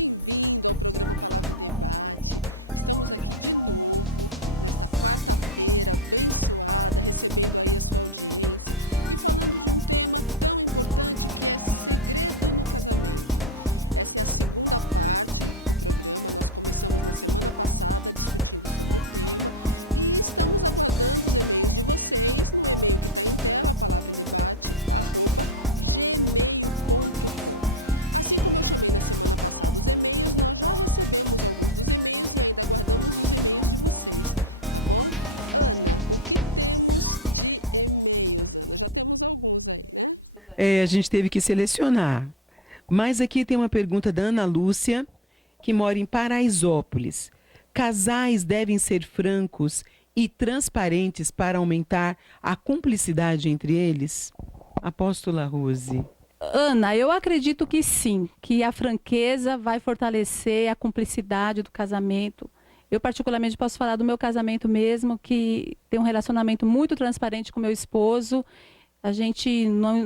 bem-vindo ao programa Palavra em Debate. Estamos aqui de novo, nesta quarta-feira, abençoada, recebendo aí a sua audiência e falando de um tema tão importante que é segredo no casamento. Essa é a segunda parte do programa. Nós começamos na semana passada discutindo sobre o tema e estamos aguardando os e-mails de vocês no e-mail que está em tela, palavraemdebate@gmail.com. Assim como eu chamei na semana passada os e-mails, nós já recebemos alguns dos e-mails e ainda aguardamos os e-mails de vocês, tá bom? Ana, o que temos de e-mails, Ana? Já temos alguns aí, né? A gente teve que selecionar. Mas aqui tem uma pergunta da Ana Lúcia, que mora em Paraisópolis. Casais devem ser francos e transparentes para aumentar a cumplicidade entre eles? Apóstola Rose. Ana, eu acredito que sim, que a franqueza vai fortalecer a cumplicidade do casamento. Eu particularmente posso falar do meu casamento mesmo, que tem um relacionamento muito transparente com meu esposo.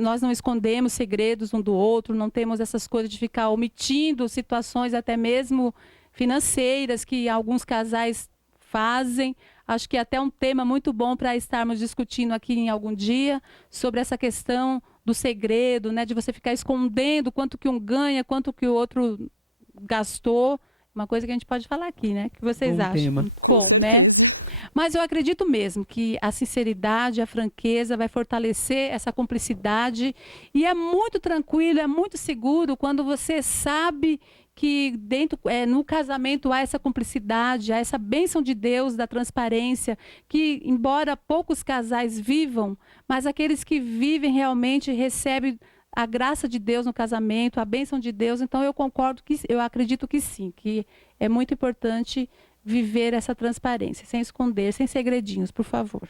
Nós não escondemos segredos um do outro, não temos essas coisas de ficar omitindo situações até mesmo financeiras que alguns casais fazem. Acho que é até um tema muito bom para estarmos discutindo aqui em algum dia sobre essa questão do segredo, né, de você ficar escondendo quanto que um ganha, quanto que o outro gastou. Uma coisa que a gente pode falar aqui, né? O que vocês acham? Tema. Com certeza. Né? Mas eu acredito mesmo que a sinceridade, a franqueza vai fortalecer essa cumplicidade e é muito tranquilo, é muito seguro quando você sabe que no casamento há essa cumplicidade, há essa bênção de Deus, da transparência, que embora poucos casais vivam, mas aqueles que vivem realmente recebem a graça de Deus no casamento, a bênção de Deus. Então eu acredito que sim, que é muito importante viver essa transparência, sem esconder, sem segredinhos, por favor.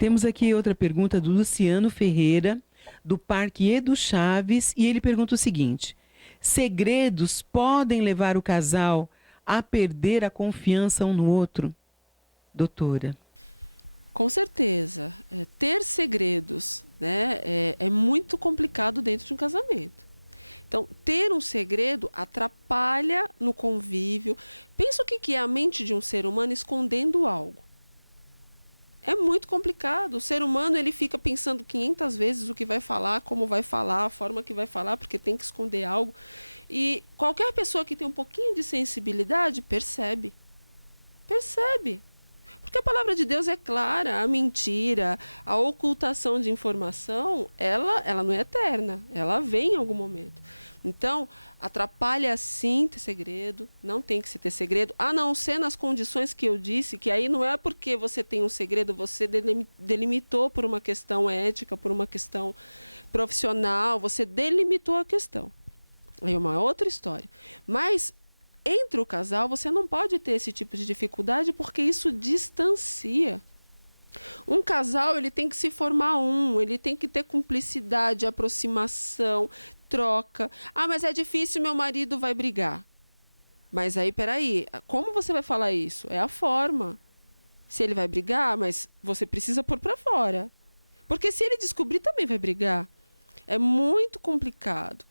Temos aqui outra pergunta do Luciano Ferreira, do Parque Edu Chaves, e ele pergunta o seguinte: segredos podem levar o casal a perder a confiança um no outro? Doutora. Com certeza. Ter segredos, né, é muito complicado dentro de um casamento. Então, ter um segredo atrapalha no convívio. Pensa o que é a mente de um ser humano escondendo algo. É muito complicado. O ser humano ele fica pensando 500 vezes o que vai falar, como vai falar, a forma que vai falar, porque tem que esconder algo. E qualquer pessoa que tem um pouquinho de sensibilidade percebe. Percebe. Porque a palavra de Deus é clara, a mentira, a ocultação de informação, ela não é eterna, ela vem em algum momento. Então, atrapalha sim ter segredo, não tem que se ter segredo, a não ser nas condições que eu disse, que aí não é porque você tem um segredo, você delimitou por uma questão ética, por uma questão profissional, você delimitou a questão. Aí é uma outra história. Mas entre o casal, você não pode ter esse tipo de dificuldade porque isso distancia. Um casal, ele tem que se formar ele tem que ter cumplicidade, aproximação, troca. Ah, mas é difícil, meu marido vai brigar. Mas aí, peraí, como você vai falar isso? É a forma. Se ele vai brigar, mas você precisa pôr para fora. Porque se ele descobrir, também vai brigar. É muito complicado.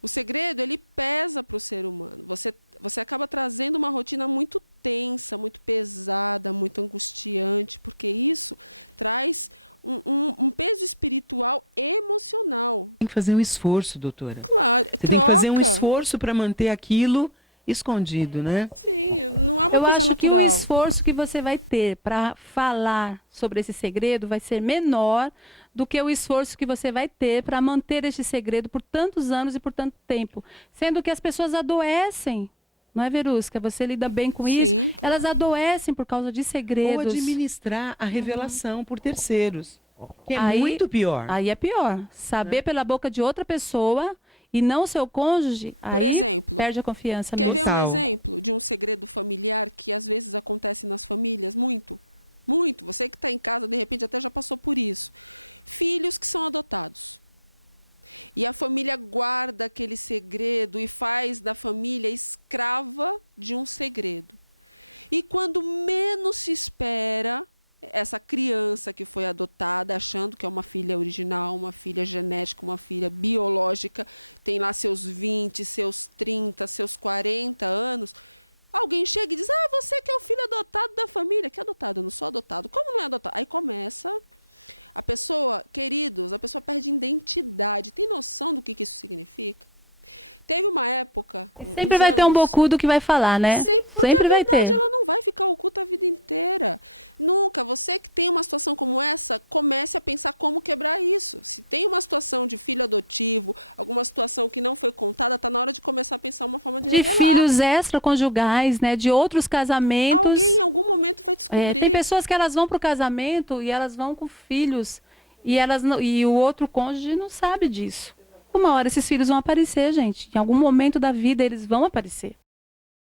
O segredo, ele pesa para o ser humano. Você acaba trazendo uma rotina muito tensa, muito pesada, muito angustiante, porque isso traz um peso espiritual emocional. Tem que fazer um esforço, doutora. Claro, Você troca. tem que fazer um esforço para manter aquilo escondido, né? Sim, não é uma Eu coisa acho natural. que o esforço que você vai ter para falar sobre esse segredo vai ser menor do que o esforço que você vai ter para manter esse segredo por tantos anos e por tanto tempo. Sendo que as pessoas adoecem, não é, Verusca? Você lida bem com Sim, isso? claro. Elas adoecem por causa de segredos. Ou administrar a revelação por terceiros, que é Aí- muito pior. Aí é pior. Saber pela boca de outra pessoa e não seu cônjuge, Por aí exemplo, perde a confiança. Quer ver um Total. exemplo de um segredo familiar que às vezes acontece nas famílias? Muito. Muito. Você que está em casa, de repente, até já passou por isso. Filhos que são adotados. E a família guarda aquele segredo e faz da família escrava de um segredo. E quando menos se espera, essa criança que foi adotada, achando que é uma filha original, uma filha genética, uma filha biológica, tem lá seus 20, seus 30, seus 40 anos, alguém chega e diz, você que é o filho adotado da família. Que adotado? Eu não sou adotado. Como não é adotado? Aí começa... A pessoa, queridos, a pessoa perde identidade. Tem noção do que isso significa? Teve uma época... Sempre vai ter um bocudo que vai falar, né? Sempre vai ter. Ela não vai ficar oculta a vida inteira. Nunca. Você que tem uma situação como essa, comece a pensar como quebrar isso. Se tem uma situação de filho adotivo, alguma situação que não foi contada, está na hora de começar a pensar uma forma de revelar. Filhos extraconjugais, né? De outros casamentos. Alguém em algum momento vai descobrir. Tem pessoas que elas vão para o casamento e elas vão com filhos e o outro cônjuge não sabe disso. Uma hora esses filhos vão aparecer, gente. Em algum momento da vida eles vão aparecer.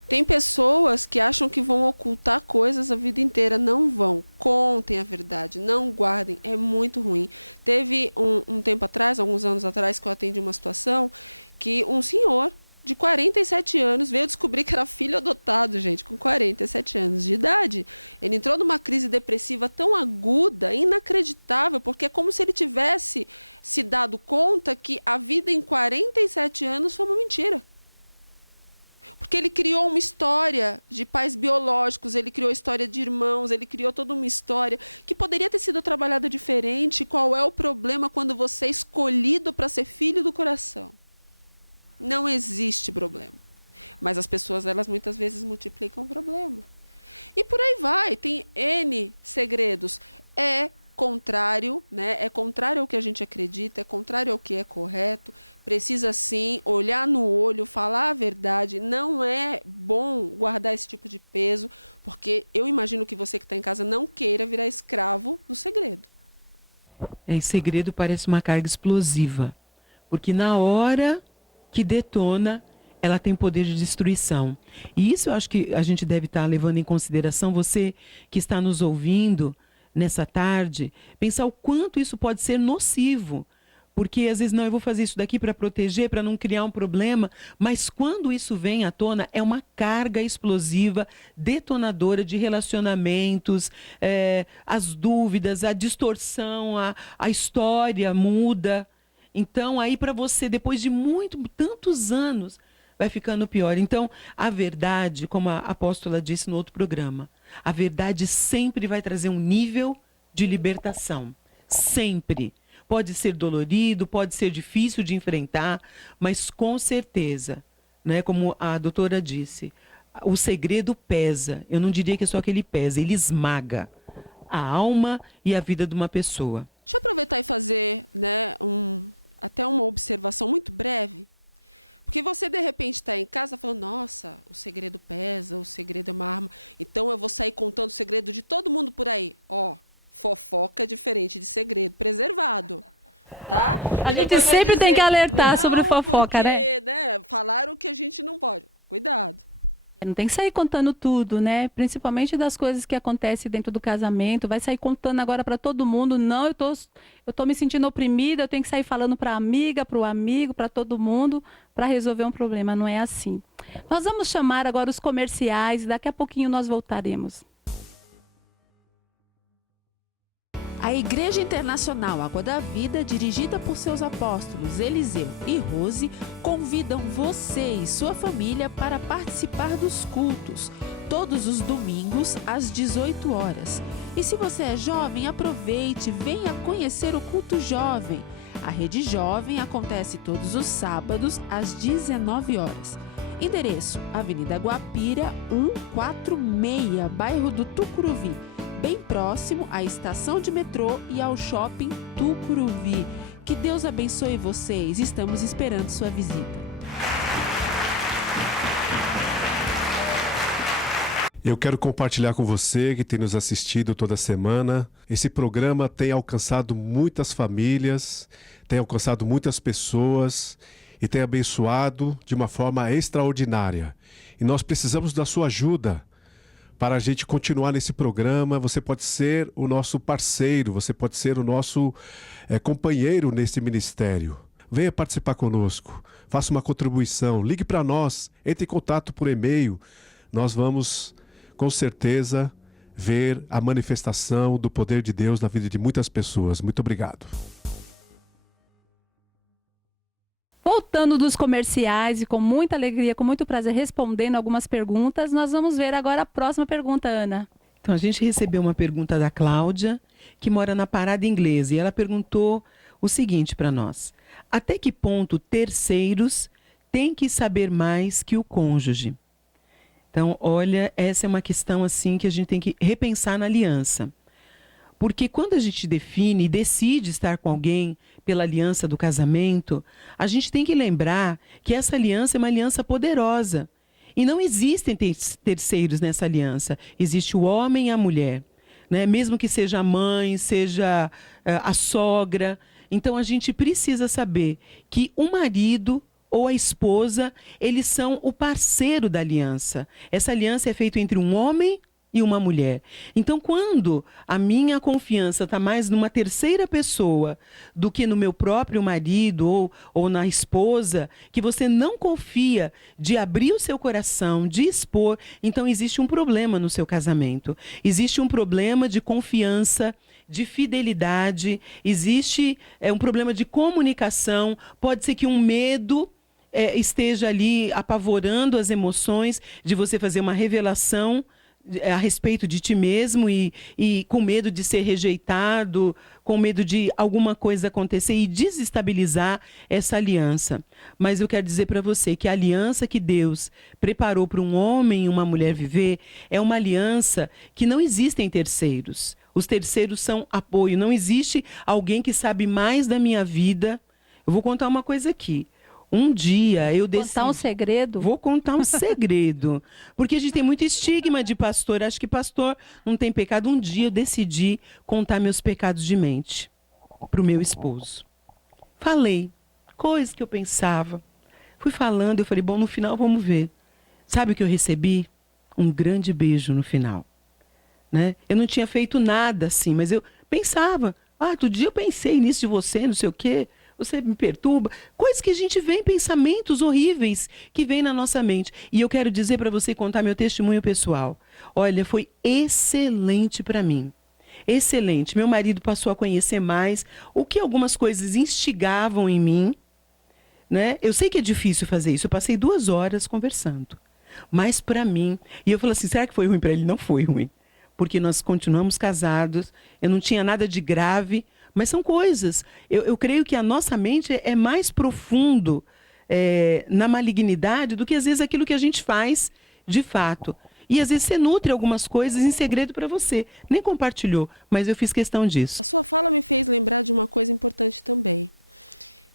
Tem pessoas que acham que vão ocultar coisas a vida inteira. Não vão. Contem a verdade. Não guardem. É muito ruim. Teve um tempo atrás, alguns anos atrás, que eu atendi uma situação que um senhor de 47 anos veio descobrir que era filho adotado, gente, com 47 anos de idade. Ele entrou numa crise depressiva tão aguda, inacreditável, porque é como se ele tivesse se dado conta que a vida em 47 anos foi uma mentira. Porque ele criou uma história de pais biológicos, ele criou história de irmãos, ele criou toda uma história que poderia ter sido trabalhada diferente. Qual é o problema quando você é escolhido para ser filho do coração? Não existe problema. Mas as pessoas, elas muitas vezes multiplicam o problema. E por aí vai, tem N segredos. É contrário, né? É contrário ao que a gente acredita, é contrário ao que é correto. Precisa sim olhar no olho, falar a verdade. Não é bom guardar esse tipo de peso, porque eu imagino que você que está em casa não queira virar escravo do segredo. E segredo parece uma carga explosiva, porque na hora que detona, ela tem poder de destruição. E isso eu acho que a gente deve estar levando em consideração, você que está nos ouvindo nessa tarde, pensar o quanto isso pode ser nocivo. Porque às vezes, não, eu vou fazer isso daqui para proteger, para não criar um problema, mas quando isso vem à tona, é uma carga explosiva, detonadora de relacionamentos, as dúvidas, a distorção, a história muda. Então, aí para você, depois de tantos anos, vai ficando pior. Então, a verdade, como a apóstola disse no outro programa, a verdade sempre vai trazer um nível de libertação. Sempre. Pode ser dolorido, pode ser difícil de enfrentar, mas com certeza, né, como a doutora disse, o segredo pesa. Eu não diria que é só que ele pesa, ele esmaga a alma e a vida de uma pessoa. Deixa eu aproveitar e fazer, né, até uma observação muito breve. Porque você, de repente, está em casa falando, nossa, o segredo pesa, o segredo é uma arma, então eu vou sair contando o segredo de todo mundo por aí. Fofoca é diferente de segredo preservado, tá? A gente sempre tem que alertar sobre fofoca, porque, né? Falaram que a gente não pode. Cuidado. Não tem que sair contando tudo, né? Principalmente das coisas que acontecem dentro do casamento. Vai sair contando agora para todo mundo. Não, eu tô me sentindo oprimida, eu tenho que sair falando para a amiga, para o amigo, para todo mundo, para resolver um problema. Não é assim. Nós vamos chamar agora os comerciais. Daqui a pouquinho nós voltaremos. A Igreja Internacional Água da Vida, dirigida por seus apóstolos Eliseu e Rose, convidam você e sua família para participar dos cultos, todos os domingos às 18 horas. E se você é jovem, aproveite, venha conhecer o culto jovem. A Rede Jovem acontece todos os sábados às 19 horas. Endereço: Avenida Guapira, 146, bairro do Tucuruvi, bem próximo à estação de metrô e ao shopping Tucuruvi. Que Deus abençoe vocês. Estamos esperando sua visita. Eu quero compartilhar com você que tem nos assistido toda semana. Esse programa tem alcançado muitas famílias, tem alcançado muitas pessoas e tem abençoado de uma forma extraordinária. E nós precisamos da sua ajuda. Para a gente continuar nesse programa, você pode ser o nosso parceiro, você pode ser o nosso companheiro nesse ministério. Venha participar conosco, faça uma contribuição, ligue para nós, entre em contato por e-mail. Nós vamos, com certeza, ver a manifestação do poder de Deus na vida de muitas pessoas. Muito obrigado. Voltando dos comerciais e com muita alegria, com muito prazer, respondendo algumas perguntas, nós vamos ver agora a próxima pergunta, Ana. Então, a gente recebeu uma pergunta da Cláudia, que mora na Parada Inglesa, e ela perguntou o seguinte para nós: até que ponto terceiros têm que saber mais que o cônjuge? Então, olha, essa é uma questão assim que a gente tem que repensar na aliança. Porque quando a gente define e decide estar com alguém pela aliança do casamento, a gente tem que lembrar que essa aliança é uma aliança poderosa. E não existem terceiros nessa aliança. Existe o homem e a mulher, né? Mesmo que seja a mãe, seja a sogra. Então a gente precisa saber que o marido ou a esposa, eles são o parceiro da aliança. Essa aliança é feita entre um homem e uma mulher. Então, quando a minha confiança está mais numa terceira pessoa do que no meu próprio marido ou na esposa, que você não confia de abrir o seu coração, de expor, então existe um problema no seu casamento. Existe um problema de confiança, de fidelidade, existe um problema de comunicação, pode ser que um medo esteja ali apavorando as emoções de você fazer uma revelação a respeito de ti mesmo e com medo de ser rejeitado, com medo de alguma coisa acontecer e desestabilizar essa aliança. Mas eu quero dizer para você que a aliança que Deus preparou para um homem e uma mulher viver é uma aliança que não existem terceiros. Os terceiros são apoio. Não existe alguém que sabe mais da minha vida. Eu vou contar uma coisa aqui. Um dia eu decidi... Contar um segredo? Vou contar um segredo. Porque a gente tem muito estigma de pastor. Acho que pastor não tem pecado. Um dia eu decidi contar meus pecados de mente para o meu esposo. Falei coisas que eu pensava. Fui falando, eu falei, bom, no final vamos ver. Sabe o que eu recebi? Um grande beijo no final. Né? Eu não tinha feito nada assim, mas eu pensava. Outro dia eu pensei nisso de você, não sei o quê. Você me perturba. Coisas que a gente vê em pensamentos horríveis que vêm na nossa mente. E eu quero dizer para você, contar meu testemunho pessoal. Olha, foi excelente para mim. Excelente. Meu marido passou a conhecer mais o que algumas coisas instigavam em mim. Né? Eu sei que é difícil fazer isso. Eu passei 2 horas conversando. Mas para mim... E eu falei assim, será que foi ruim para ele? Não foi ruim. Porque nós continuamos casados. Eu não tinha nada de grave... Mas são coisas. Eu creio que a nossa mente é mais profundo na malignidade do que às vezes aquilo que a gente faz de fato. E às vezes você nutre algumas coisas em segredo para você. Nem compartilhou, mas eu fiz questão disso. A sua fala me fez lembrar de uma coisa importante também.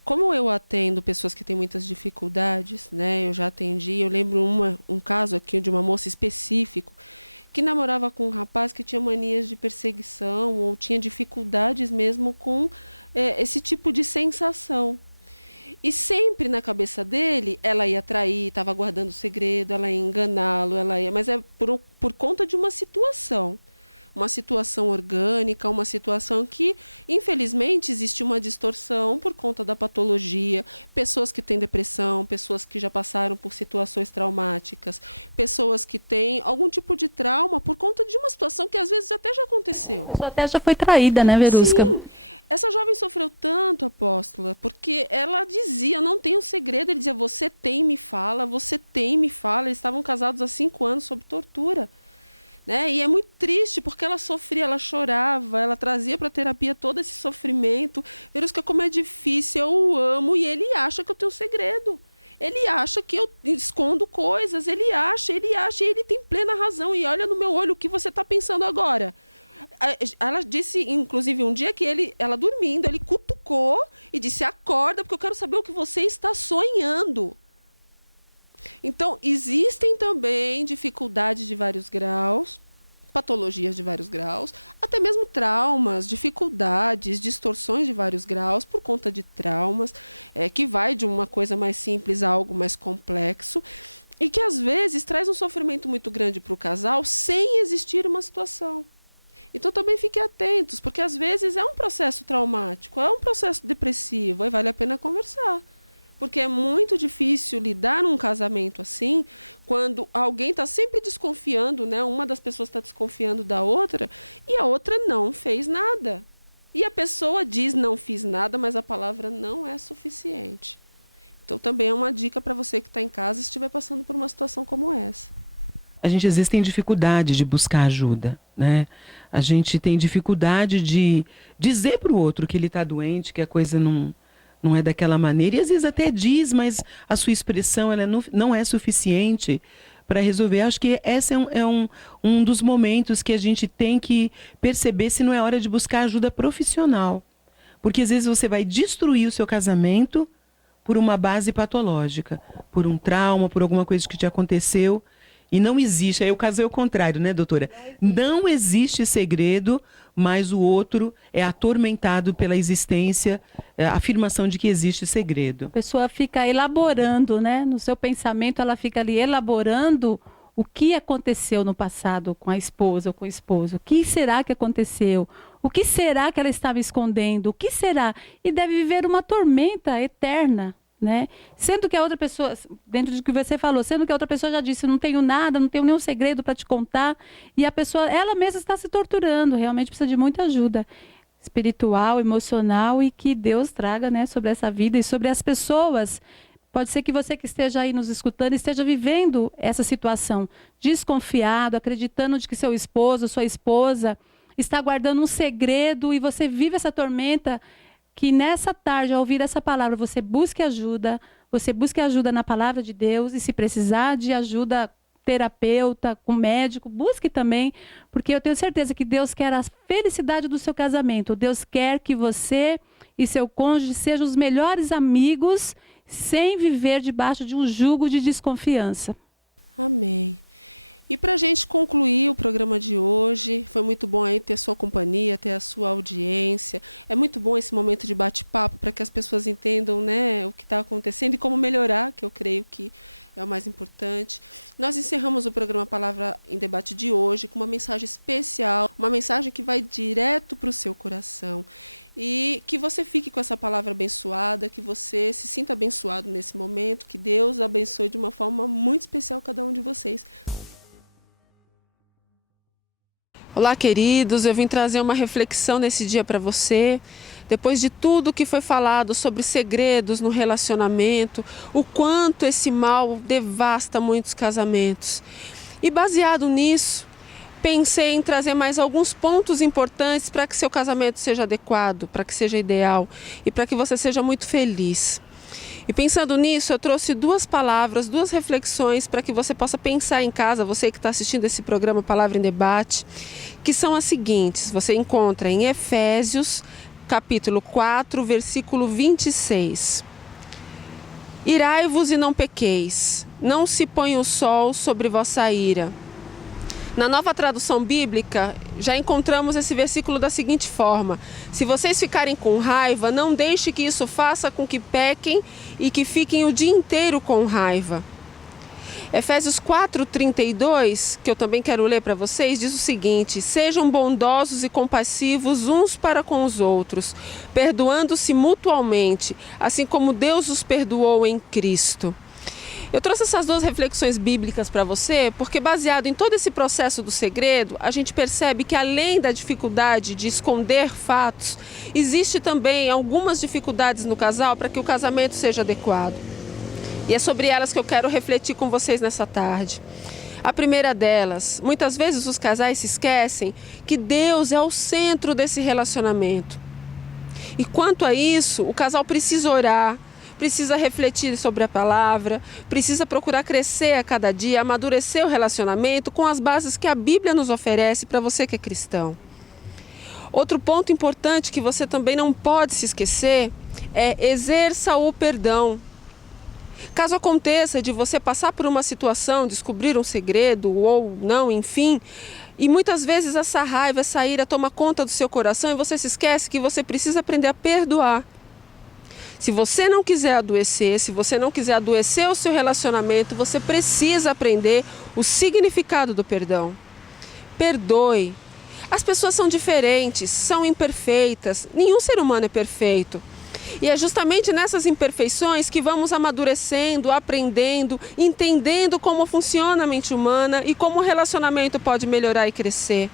Como eu atendo pessoas que têm muitas dificuldades, né? Eu já atendi, eu lembro um caso aqui de uma moça específico que namorava com um rapaz que tinha manias de perseguição ou tinha dificuldades mesmo com esse tipo de sensação. E sempre na cabeça dele, ela ia trair, estava guardando segredo, ela ia enganá-lo, mas é por conta de uma situação orgânica, uma situação que, infelizmente, existe uma distorção por conta da patologia, pessoas que têm depressão, pessoas que já passaram por situações traumáticas, pessoas que têm algum tipo de trauma por conta de uma situação que às vezes até já aconteceu. A sua até já foi traída, né, Verusca? Sim. Essa jovem sofreu tanto, apóstola, porque ela dizia, eu não tenho segredo, ele dizia, você tem, me fala, eles estavam casados há 5 anos sob tortura. Né? E é muito triste porque ela sofria, ela chorava, ela trazia para a terapia todo esse sofrimento. Verusca, como é difícil, eu o amo e ele acha que eu tenho segredo. Ele acha que eu escondo coisas, ele acha, e ele tem plena razão. E olha no meu olho o que você está pensando agora. Ela disse, inclusive, um dia que ela dormindo, ele cutucou e disse, acorda porque eu quero saber o que você está sonhando. Então, existem também dificuldades de vários graus, patologias de vários graus, até mesmo traumas, dificuldades, distorções de vários graus por conta de traumas, que vai de uma coisa mais simples a algo mais complexo e que às vezes traz um sofrimento muito grande para o casal sem existir uma situação. Então também fiquem atentos, porque às vezes é um processo traumático, é um processo depressivo, aí vale a pena conversar. Porque é muito difícil lidar num casamento assim, quando alguém está sempre desconfiando, né? Uma das pessoas está desconfiando da outra e a outra não fez nada. E a pessoa diz não fiz nada, mas a palavra não é suficiente. Então também é uma dica para você que está em casa e estiver passando por uma situação como essa. A gente às vezes tem dificuldade de buscar ajuda, né? A gente tem dificuldade de dizer para o outro que ele está doente, que a coisa não é daquela maneira. E às vezes até diz, mas a sua expressão ela não é suficiente para resolver. Acho que esse é um dos momentos que a gente tem que perceber se não é hora de buscar ajuda profissional. Porque às vezes você vai destruir o seu casamento por uma base patológica, por um trauma, por alguma coisa que te aconteceu. E não existe, aí o caso é o contrário, né, doutora? Não existe segredo, mas o outro é atormentado pela existência, a afirmação de que existe segredo. A pessoa fica elaborando, né? No seu pensamento, ela fica ali elaborando o que aconteceu no passado com a esposa ou com o esposo. O que será que aconteceu? O que será que ela estava escondendo? O que será? E deve viver uma tormenta eterna. Né? Sendo que a outra pessoa, dentro do que você falou, sendo que a outra pessoa já disse, não tenho nada, não tenho nenhum segredo para te contar, e a pessoa, ela mesma está se torturando, realmente precisa de muita ajuda espiritual, emocional, e que Deus traga, né, sobre essa vida e sobre as pessoas. Pode ser que você que esteja aí nos escutando esteja vivendo essa situação, desconfiado, acreditando de que seu esposo, sua esposa está guardando um segredo e você vive essa tormenta. Que nessa tarde, ao ouvir essa palavra, você busque ajuda na palavra de Deus, e se precisar de ajuda terapeuta, com médico, busque também, porque eu tenho certeza que Deus quer a felicidade do seu casamento. Deus quer que você e seu cônjuge sejam os melhores amigos, sem viver debaixo de um jugo de desconfiança. Amém. E para a gente concluir o programa de hoje, foi muito bom aí ter a sua companhia, ter a sua audiência. É muito bom esse momento de bate-papo para que as pessoas entendam, né, o que está acontecendo e como melhorar, que eu creio que é o mais importante. Nós encerramos o programa Palavra em Debate de hoje com uma mensagem especial, uma mensagem que vai direto para o seu coração. E que você fique com essa palavra abençoada, que você se sinta abençoado nesse momento, que Deus abençoe de uma forma muito especial cada um de vocês. Olá, queridos, eu vim trazer uma reflexão nesse dia para você. Depois de tudo que foi falado sobre segredos no relacionamento, o quanto esse mal devasta muitos casamentos. E baseado nisso, pensei em trazer mais alguns pontos importantes para que seu casamento seja adequado, para que seja ideal e para que você seja muito feliz. E pensando nisso, eu trouxe duas palavras, duas reflexões para que você possa pensar em casa, você que está assistindo esse programa Palavra em Debate, que são as seguintes. Você encontra em Efésios, capítulo 4, versículo 26. Irai-vos e não pequeis, não se ponha o sol sobre vossa ira. Na Nova Tradução Bíblica, já encontramos esse versículo da seguinte forma: se vocês ficarem com raiva, não deixe que isso faça com que pequem e que fiquem o dia inteiro com raiva. Efésios 4:32, que eu também quero ler para vocês, diz o seguinte: sejam bondosos e compassivos uns para com os outros, perdoando-se mutualmente, assim como Deus os perdoou em Cristo. Eu trouxe essas duas reflexões bíblicas para você, porque baseado em todo esse processo do segredo, a gente percebe que além da dificuldade de esconder fatos, existe também algumas dificuldades no casal para que o casamento seja adequado. E é sobre elas que eu quero refletir com vocês nessa tarde. A primeira delas, muitas vezes os casais se esquecem que Deus é o centro desse relacionamento. E quanto a isso, o casal precisa orar, precisa refletir sobre a palavra, precisa procurar crescer a cada dia, amadurecer o relacionamento com as bases que a Bíblia nos oferece para você que é cristão. Outro ponto importante que você também não pode se esquecer é exerça o perdão. Caso aconteça de você passar por uma situação, descobrir um segredo ou não, enfim, e muitas vezes essa raiva, essa ira toma conta do seu coração e você se esquece que você precisa aprender a perdoar. Se você não quiser adoecer, se você não quiser adoecer o seu relacionamento, você precisa aprender o significado do perdão. Perdoe. As pessoas são diferentes, são imperfeitas, nenhum ser humano é perfeito. E é justamente nessas imperfeições que vamos amadurecendo, aprendendo, entendendo como funciona a mente humana e como o relacionamento pode melhorar e crescer.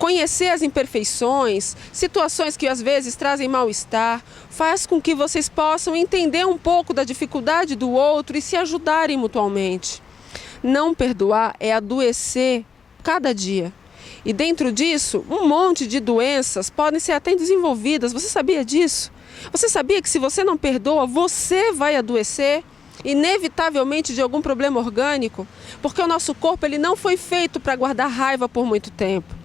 Conhecer as imperfeições, situações que às vezes trazem mal-estar, faz com que vocês possam entender um pouco da dificuldade do outro e se ajudarem mutuamente. Não perdoar é adoecer cada dia. E dentro disso, um monte de doenças podem ser até desenvolvidas. Você sabia disso? Você sabia que se você não perdoa, você vai adoecer, inevitavelmente, de algum problema orgânico? Porque o nosso corpo ele não foi feito para guardar raiva por muito tempo.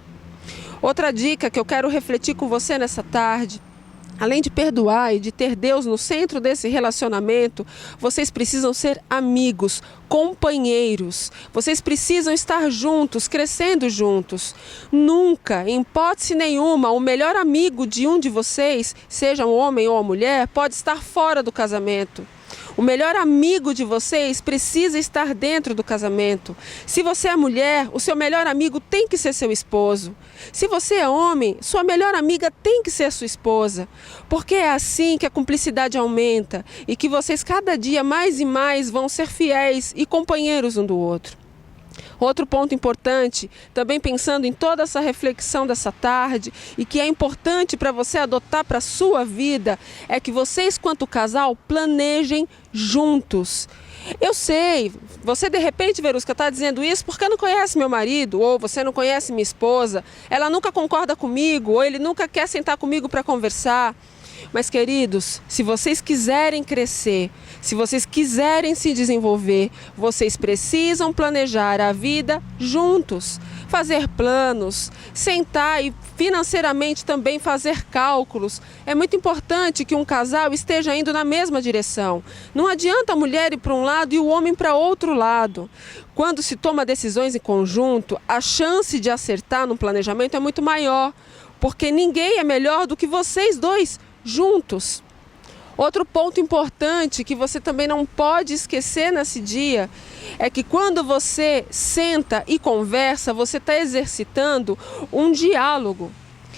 Outra dica que eu quero refletir com você nessa tarde: além de perdoar e de ter Deus no centro desse relacionamento, vocês precisam ser amigos, companheiros. Vocês precisam estar juntos, crescendo juntos. Nunca, em hipótese nenhuma, o melhor amigo de um de vocês, seja um homem ou uma mulher, pode estar fora do casamento. O melhor amigo de vocês precisa estar dentro do casamento. Se você é mulher, o seu melhor amigo tem que ser seu esposo. Se você é homem, sua melhor amiga tem que ser sua esposa. Porque é assim que a cumplicidade aumenta e que vocês cada dia mais e mais vão ser fiéis e companheiros um do outro. Outro ponto importante, também pensando em toda essa reflexão dessa tarde e que é importante para você adotar para a sua vida, é que vocês, quanto casal, planejem juntos. Eu sei, você de repente, Verusca, está dizendo isso porque não conhece meu marido, ou você não conhece minha esposa, ela nunca concorda comigo, ou ele nunca quer sentar comigo para conversar. Mas, queridos, se vocês quiserem crescer, se vocês quiserem se desenvolver, vocês precisam planejar a vida juntos, fazer planos, sentar e financeiramente também fazer cálculos. É muito importante que um casal esteja indo na mesma direção. Não adianta a mulher ir para um lado e o homem para outro lado. Quando se toma decisões em conjunto, a chance de acertar no planejamento é muito maior, porque ninguém é melhor do que vocês dois juntos. Outro ponto importante que você também não pode esquecer nesse dia é que quando você senta e conversa, você está exercitando um diálogo.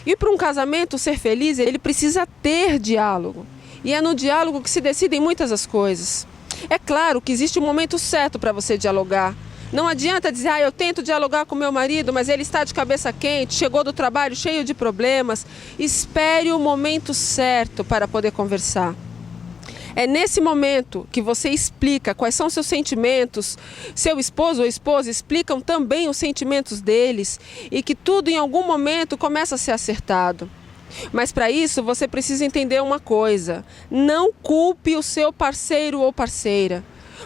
E para um casamento ser feliz, ele precisa ter diálogo. E é no diálogo que se decidem muitas das coisas. É claro que existe um momento certo para você dialogar. Não adianta dizer, eu tento dialogar com meu marido, mas ele está de cabeça quente, chegou do trabalho cheio de problemas. Espere o momento certo para poder conversar. É nesse momento que você explica quais são seus sentimentos, seu esposo ou esposa explicam também os sentimentos deles e que tudo em algum momento começa a ser acertado. Mas para isso você precisa entender uma coisa: não culpe o seu parceiro ou parceira.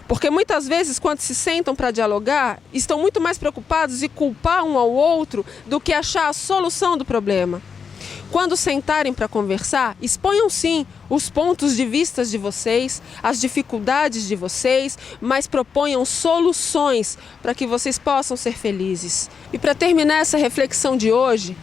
Porque muitas vezes, quando se sentam para dialogar, estão muito mais preocupados em culpar um ao outro do que achar a solução do problema. Quando sentarem para conversar, exponham sim os pontos de vista de vocês, as dificuldades de vocês, mas proponham soluções para que vocês possam ser felizes. E para terminar essa reflexão de hoje,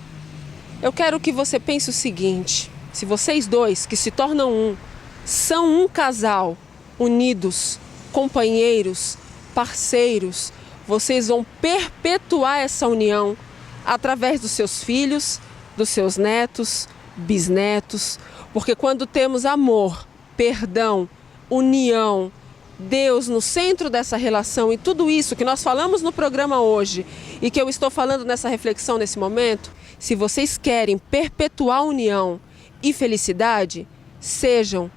eu quero que você pense o seguinte: se vocês dois, que se tornam um, são um casal, unidos, companheiros, parceiros, vocês vão perpetuar essa união através dos seus filhos, dos seus netos, bisnetos, porque quando temos amor, perdão, união, Deus no centro dessa relação e tudo isso que nós falamos no programa hoje e que eu estou falando nessa reflexão nesse momento, se vocês querem perpetuar união e felicidade, sejam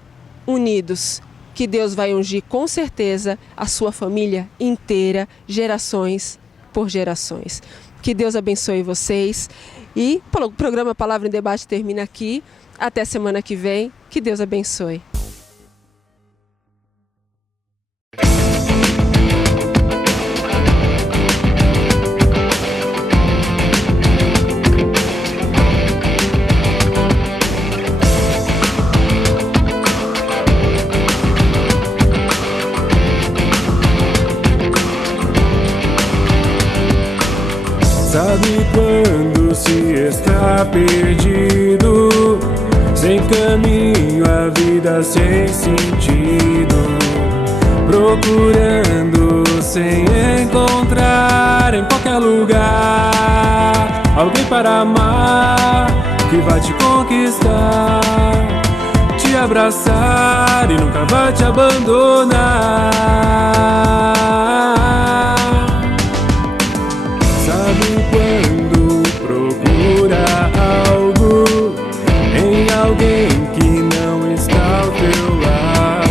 unidos, que Deus vai ungir com certeza a sua família inteira, gerações por gerações. Que Deus abençoe vocês. E o programa Palavra em Debate termina aqui. Até semana que vem. Que Deus abençoe. Sabe quando se está perdido, sem caminho, a vida sem sentido, procurando sem encontrar em qualquer lugar alguém para amar, que vai te conquistar, te abraçar. abraçar e nunca vai te abandonar. Sabe quando procura algo em alguém que não está ao teu lado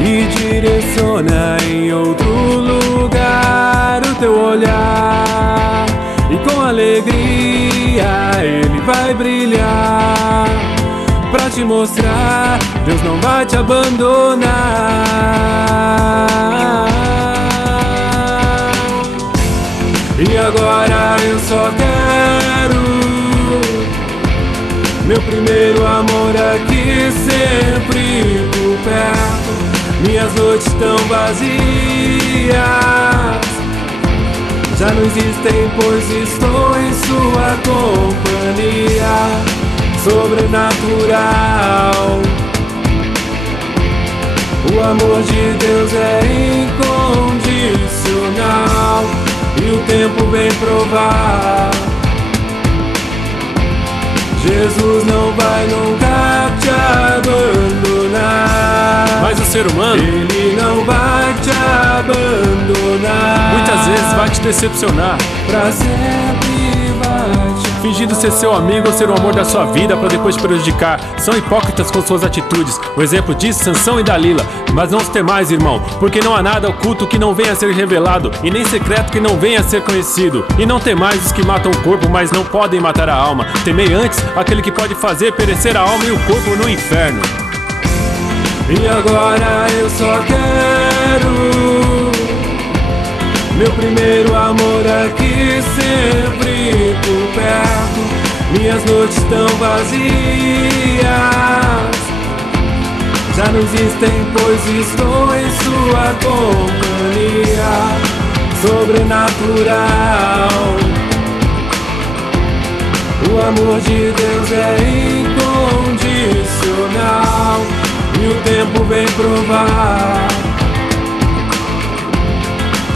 e direciona em outro lugar o teu olhar, e com alegria ele vai brilhar pra te mostrar, Deus não vai te abandonar. E agora eu só quero meu primeiro amor aqui sempre por perto. Minhas noites tão vazias já não existem, pois estou em sua companhia sobrenatural. O amor de Deus é incondicional e o tempo vem provar. Jesus não vai nunca te abandonar. Mas o ser humano, ele não vai te abandonar. muitas vezes vai te decepcionar, Pra sempre vai te fingindo ser seu amigo ou ser o amor da sua vida para depois te prejudicar. São hipócritas com suas atitudes. O exemplo disso, Sansão e Dalila. Mas não os temais, irmão, porque não há nada oculto que não venha a ser revelado, e nem secreto que não venha a ser conhecido. E não temais os que matam o corpo, mas não podem matar a alma. Temei antes aquele que pode fazer perecer a alma e o corpo no inferno. E agora eu só quero meu primeiro amor aqui sempre por perto. Minhas noites tão vazias já não existem, pois estou em sua companhia sobrenatural. O amor de Deus é incondicional e o tempo vem provar.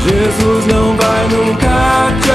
Jesus não vai nunca te